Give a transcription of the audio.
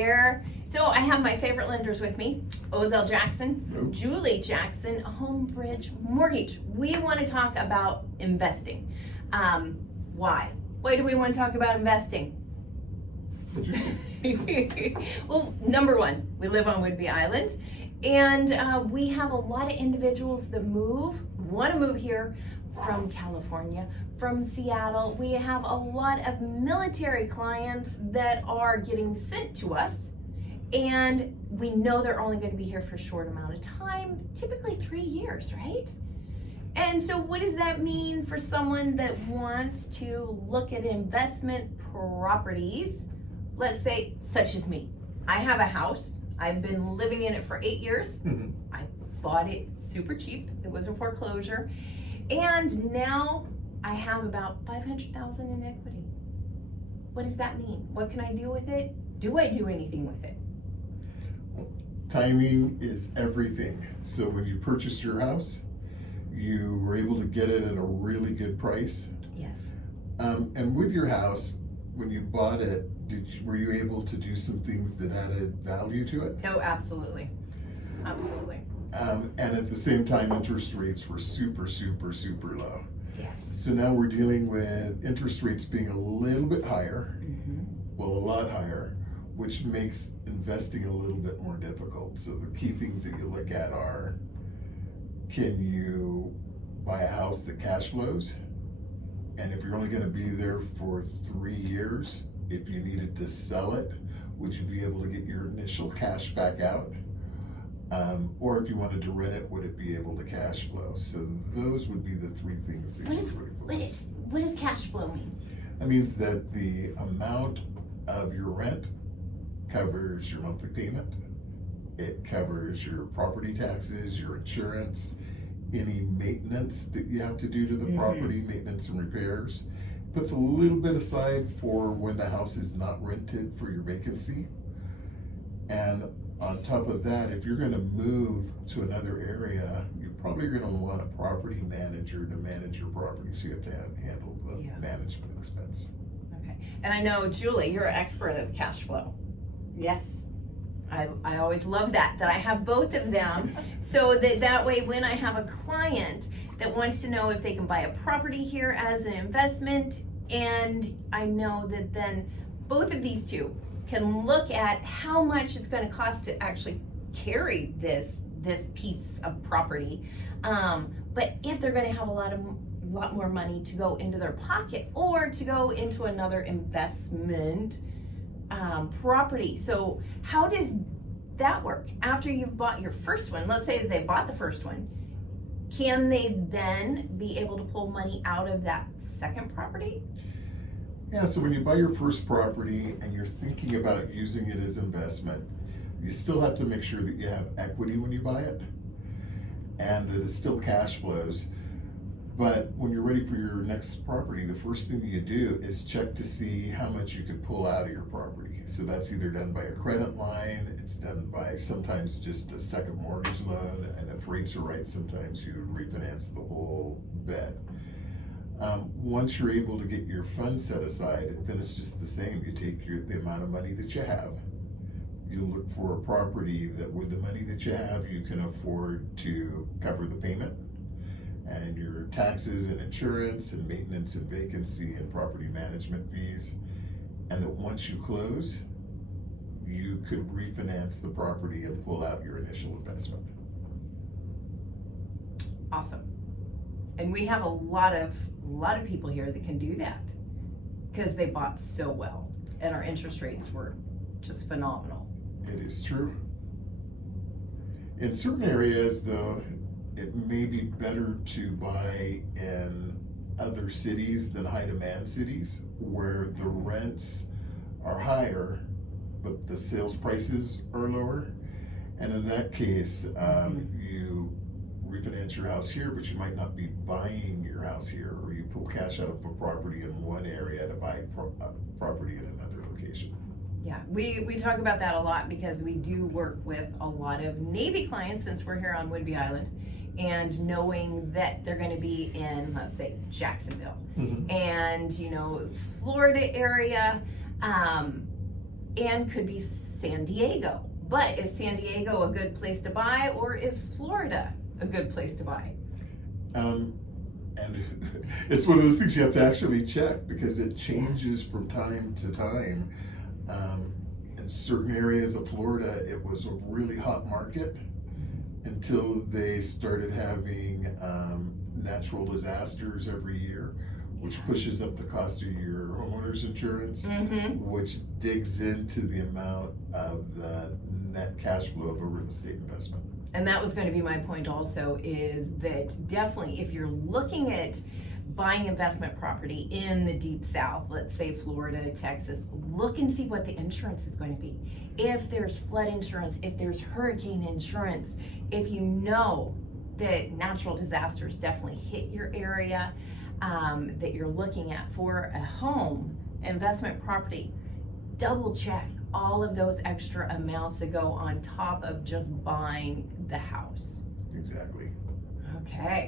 There. So I have my favorite lenders with me, Ozell Jackson, Julie Jackson, Homebridge Mortgage. We want to talk about investing. Why? Why do we want to talk about investing? Well, number one, we live on Whidbey Island, and we have a lot of individuals that want to move here from California, from Seattle. We have a lot of military clients that are getting sent to us, and we know they're only going to be here for a short amount of time, typically 3 years, right? And so what does that mean for someone that wants to look at investment properties, let's say, such as me? I have a house. I've been living in it for 8 years. I bought it super cheap. It was a foreclosure. And now I have about $500,000 in equity. What does that mean? What can I do with it? Do I do anything with it? Timing is everything. So when you purchased your house, you were able to get it at a really good price. Yes. And with your house, when you bought it, were you able to do some things that added value to it? Oh, absolutely. Absolutely. And at the same time, interest rates were super low. Yes. So now we're dealing with interest rates being a little bit higher, well, a lot higher, which makes investing a little bit more difficult. So the key things that you look at are, can you buy a house that cash flows? And if you're only going to be there for 3 years, if you needed to sell it, would you be able to get your initial cash back out? Or if you wanted to rent it, would it be able to cash flow? So those would be the 3 things that What does cash flow mean? That means that the amount of your rent covers your monthly payment. It covers your property taxes, your insurance, any maintenance that you have to do to the property, maintenance and repairs. Puts a little bit aside for when the house is not rented for your vacancy. And on top of that, if you're going to move to another area, you're probably going to want a property manager to manage your property, so you have to handle the management expense. Okay. And I know, Julie, you're an expert at cash flow. Yes. I always love that I have both of them, so that way when I have a client that wants to know if they can buy a property here as an investment, and I know that then both of these two can look at how much it's going to cost to actually carry this piece of property, but if they're going to have a lot more money to go into their pocket or to go into another investment property. So how does that work? After you've bought your first one, let's say that they bought the first one, can they then be able to pull money out of that second property? Yeah, so when you buy your first property and you're thinking about using it as investment, you still have to make sure that you have equity when you buy it and that it still cash flows. But when you're ready for your next property, the first thing you do is check to see how much you could pull out of your property. So that's either done by a credit line, it's done by sometimes just a second mortgage loan, and if rates are right, sometimes you refinance the whole bed. Once you're able to get your funds set aside, then it's just the same. You take the amount of money that you have, you look for a property that with the money that you have, you can afford to cover the payment and your taxes and insurance and maintenance and vacancy and property management fees, and that once you close, you could refinance the property and pull out your initial investment. Awesome. And we have a lot of people here that can do that because they bought so well and our interest rates were just phenomenal. It is true. In certain areas, though, it may be better to buy in other cities than high demand cities where the rents are higher but the sales prices are lower. And in that case, you refinance your house here, but you might not be buying your house here, or you pull cash out of a property in one area to buy property in another location. Yeah, we talk about that a lot because we do work with a lot of Navy clients since we're here on Whidbey Island, and knowing that they're going to be in, let's say, Jacksonville and, Florida area, and could be San Diego. But is San Diego a good place to buy, or is Florida a good place to buy? And it's one of those things you have to actually check, because it changes from time to time. In certain areas of Florida, it was a really hot market until they started having natural disasters every year, which pushes up the cost of your homeowner's insurance, which digs into the amount of the net cash flow of a real estate investment. And that was going to be my point also, is that definitely if you're looking at buying investment property in the deep south, let's say Florida, Texas, look and see what the insurance is going to be. If there's flood insurance, if there's hurricane insurance, if you know that natural disasters definitely hit your area, that you're looking at for a home investment property, double check all of those extra amounts that go on top of just buying the house. Exactly. Okay.